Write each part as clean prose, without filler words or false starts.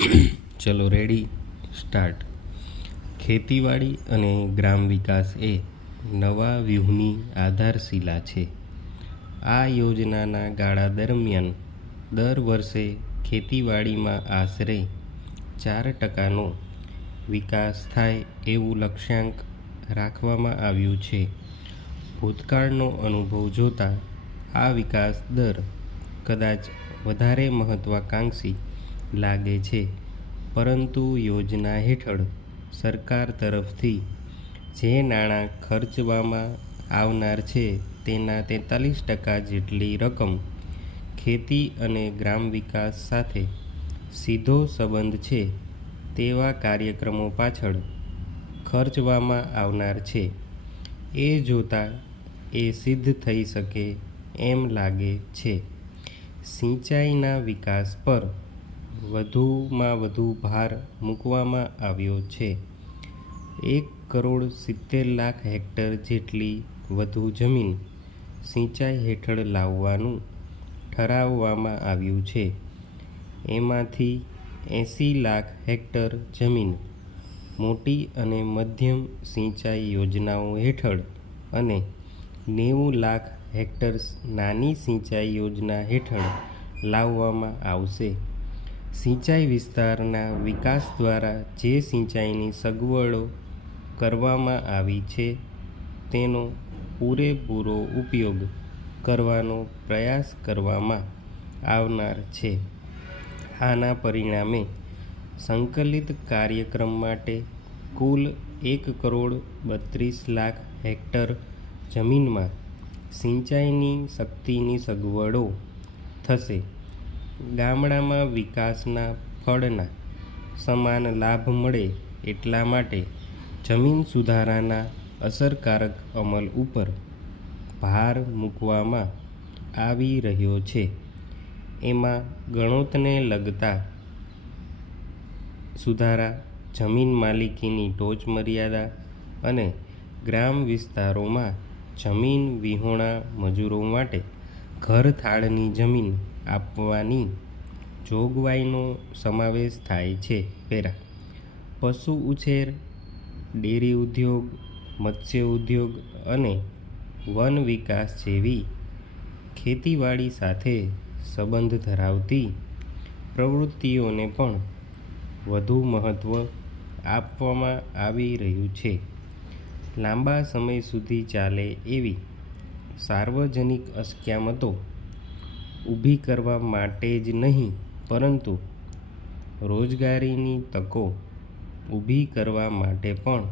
ચલો ready start. ખેતીવાડી અને ગ્રામ વિકાસ એ નવા વ્યૂહની આધારશિલા છે. આ યોજનાના ગાળા દરમિયાન દર વર્ષે ખેતીવાડીમાં આશરે 4% વિકાસ થાય એવું લક્ષ્યાંક રાખવામાં આવ્યું છે. ભૂતકાળનો અનુભવ જોતા આ વિકાસ દર કદાચ વધારે મહત્વાકાંક્ષી લાગે છે, પરંતુ યોજના હેઠળ સરકાર તરફથી જે નાણાં ખર્ચવામાં આવનાર છે તેના 43% જેટલી રકમ ખેતી અને ગ્રામ વિકાસ સાથે સીધો સંબંધ છે તેવા કાર્યક્રમો પાછળ ખર્ચવામાં આવનાર છે. એ જોતાં એ સિદ્ધ થઈ શકે એમ લાગે છે. સિંચાઈના વિકાસ પર વધુમાં વધુ ભાર મૂકવામાં આવ્યો છે. 1,70,00,000 હેક્ટર જેટલી વધુ જમીન સિંચાઈ હેઠળ લાવવાનું ઠરાવવામાં આવ્યું છે. એમાંથી 80 લાખ હેક્ટર જમીન મોટી અને મધ્યમ સિંચાઈ યોજનાઓ હેઠળ અને 90 લાખ હેક્ટર નાની સિંચાઈ યોજના હેઠળ લાવવામાં આવશે. સિંચાઈ વિસ્તારના વિકાસ દ્વારા જે સિંચાઈની સગવડો કરવામાં આવી છે તેનો પૂરેપૂરો ઉપયોગ કરવાનો પ્રયાસ કરવામાં આવનાર છે. આના પરિણામે સંકલિત કાર્યક્રમ માટે કુલ 1,32,00,000 હેક્ટર જમીનમાં સિંચાઈની શક્તિની સગવડો થશે. ગામડામાં વિકાસના ફળના સમાન લાભ મળે એટલા માટે જમીન સુધારાના અસરકારક અમલ ઉપર ભાર મૂકવામાં આવી રહ્યો છે. એમાં ગણોતને લગતા સુધારા, જમીન માલિકીની ટોચમર્યાદા અને ગ્રામ વિસ્તારોમાં જમીન વિહોણા મજૂરો માટે ઘરથાળની જમીન આપવાની જોગવાઈનો સમાવેશ થાય છે. પશુ ઉછેર, ડેરી ઉદ્યોગ, મત્સ્ય ઉદ્યોગ અને વન વિકાસ જેવી ખેતીવાડી સાથે સંબંધ ધરાવતી પ્રવૃત્તિઓને પણ વધુ મહત્વ આપવામાં આવી રહ્યું છે. લાંબા સમય સુધી ચાલે એવી સાર્વજનિક અસ્કયામતો ઊભી કરવા માટે જ નહીં, પરંતુ રોજગારીની તકો ઊભી કરવા માટે પણ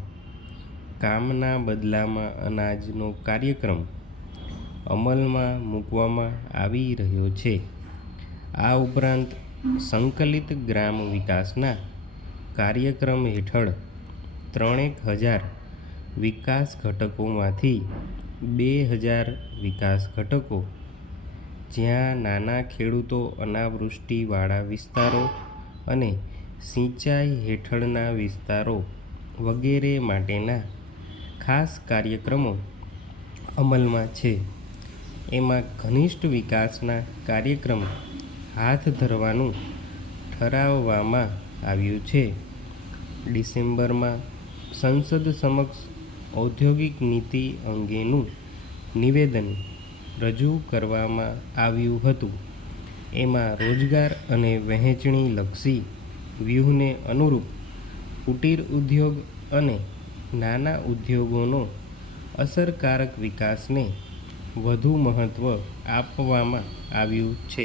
કામના બદલામાં અનાજનો કાર્યક્રમ અમલમાં મૂકવામાં આવી રહ્યો છે. આ ઉપરાંત સંકલિત ગ્રામ વિકાસના કાર્યક્રમ હેઠળ 3,000 વિકાસ ઘટકોમાંથી 2,000 વિકાસ ઘટકો જ્યાં નાના ખેડૂતો, અનાવૃષ્ટિવાળા વિસ્તારો અને સિંચાઈ હેઠળના વિસ્તારો વગેરે માટેના ખાસ કાર્યક્રમો અમલમાં છે. એમાં ઘનિષ્ઠ વિકાસના કાર્યક્રમ હાથ ધરવાનું ઠરાવવામાં આવ્યું છે. ડિસેમ્બરમાં સંસદ સમક્ષ ઔદ્યોગિક નીતિ અંગેનું નિવેદન રજૂ કરવામાં આવ્યું હતું. એમાં રોજગાર અને વહેંચણીલક્ષી વ્યૂહને અનુરૂપ કુટીર ઉદ્યોગ અને નાના ઉદ્યોગોનો અસરકારક વિકાસને વધુ મહત્વ આપવામાં આવ્યું છે.